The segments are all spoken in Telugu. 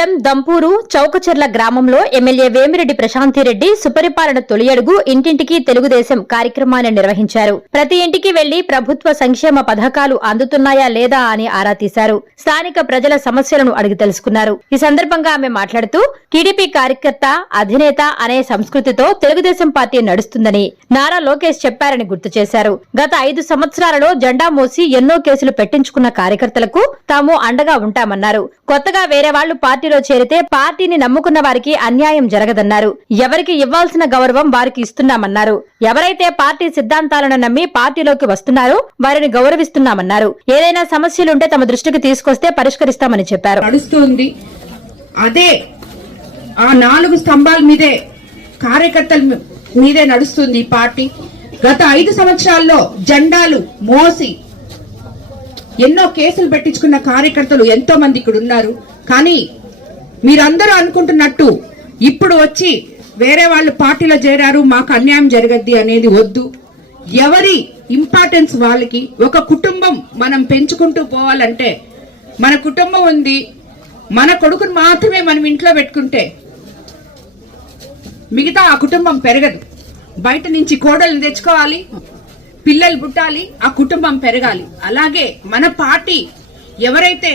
మండలం దంపూరు చౌకచెర్ల గ్రామంలో ఎమ్మెల్యే వేమిరెడ్డి ప్రశాంతిరెడ్డి సుపరిపాలన తొలి అడుగు ఇంటింటికి తెలుగుదేశం కార్యక్రమాన్ని నిర్వహించారు. ప్రతి ఇంటికి వెళ్లి ప్రభుత్వ సంక్షేమ పథకాలు అందుతున్నాయా లేదా అని ఆరా తీశారు. స్థానిక ప్రజల సమస్యలను అడిగి తెలుసుకున్నారు. ఈ సందర్భంగా ఆమె మాట్లాడుతూ టీడీపీ కార్యకర్త అధినేత అనే సంస్కృతితో తెలుగుదేశం పార్టీ నడుస్తుందని నారా లోకేష్ చెప్పారని గుర్తు చేశారు. గత 5 సంవత్సరాలలో జెండా మోసి ఎన్నో కేసులు పెట్టించుకున్న కార్యకర్తలకు తాము అండగా ఉంటామన్నారు. కొత్తగా వేరే వాళ్లు పార్టీలో చేరితే పార్టీని నమ్ముకున్న వారికి అన్యాయం జరగదన్నారు. ఎవరికి ఇవ్వాల్సిన గౌరవం వారికి ఇస్తున్నామన్నారు. ఎవరైతే పార్టీ సిద్ధాంతాలను నమ్మి పార్టీలోకి వస్తున్నారో వారిని గౌరవిస్తున్నామన్నారు. ఏదైనా సమస్యలుంటే తమ దృష్టికి తీసుకొస్తే పరిష్కరిస్తామని చెప్పారు. నడుస్తుంది అదే ఆ 4 స్తంభాల మీదే కార్యకర్తల మీదే నడుస్తుంది పార్టీ. గత 5 సంవత్సరాల్లో జెండాలు మోసి ఎన్నో కేసులు పెట్టించుకున్న కార్యకర్తలు ఎంతో మంది ఇక్కడ ఉన్నారు. కానీ మీరందరూ అనుకుంటున్నట్టు ఇప్పుడు వచ్చి వేరే వాళ్ళు పార్టీలో చేరారు మాకు అన్యాయం జరగద్ది అనేది వద్దు. ఎవరి ఇంపార్టెన్స్ వాళ్ళకి. ఒక కుటుంబం మనం పెంచుకుంటూ పోవాలంటే మన కుటుంబం ఉంది, మన కొడుకును మాత్రమే మనం ఇంట్లో పెట్టుకుంటే మిగతా ఆ కుటుంబం పెరగదు. బయట నుంచి కోడలు తెచ్చుకోవాలి, పిల్లలు పుట్టాలి, ఆ కుటుంబం పెరగాలి. అలాగే మన పార్టీ ఎవరైతే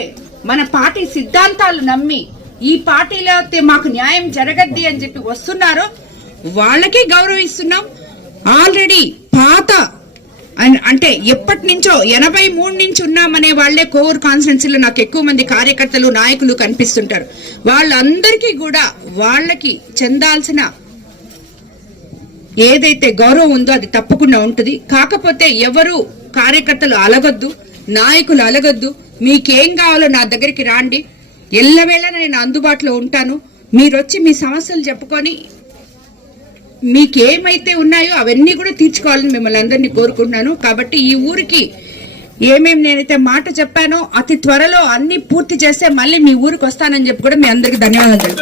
మన పార్టీ సిద్ధాంతాలు నమ్మి ఈ పార్టీలో మాకు న్యాయం జరగద్ది అని చెప్పి వస్తున్నారో వాళ్ళకి గౌరవిస్తున్నాం. ఆల్రెడీ పాత అంటే ఎప్పటి నుంచో 83 నుంచి ఉన్నామనే వాళ్లే కోవూరు కాన్స్టిట్యున్సీలో నాకు ఎక్కువ మంది కార్యకర్తలు నాయకులు కనిపిస్తుంటారు. వాళ్ళందరికీ కూడా వాళ్ళకి చెందాల్సిన ఏదైతే గౌరవం ఉందో అది తప్పకుండా ఉంటుంది. కాకపోతే ఎవరు కార్యకర్తలు అలగొద్దు, నాయకులు అలగొద్దు. మీకేం కావాలో నా దగ్గరికి రాండి, ఎల్లవేళ నేను అందుబాటులో ఉంటాను. మీరొచ్చి మీ సమస్యలు చెప్పుకొని మీకేమైతే ఉన్నాయో అవన్నీ కూడా తీర్చుకోవాలని మిమ్మల్ని అందరినీ కోరుకుంటున్నాను. కాబట్టి ఈ ఊరికి ఏమేమి నేనైతే మాట చెప్పానో అతి త్వరలో అన్ని పూర్తి చేస్తే మళ్ళీ మీ ఊరికి వస్తానని చెప్పి కూడా మీ అందరికి ధన్యవాదాలు.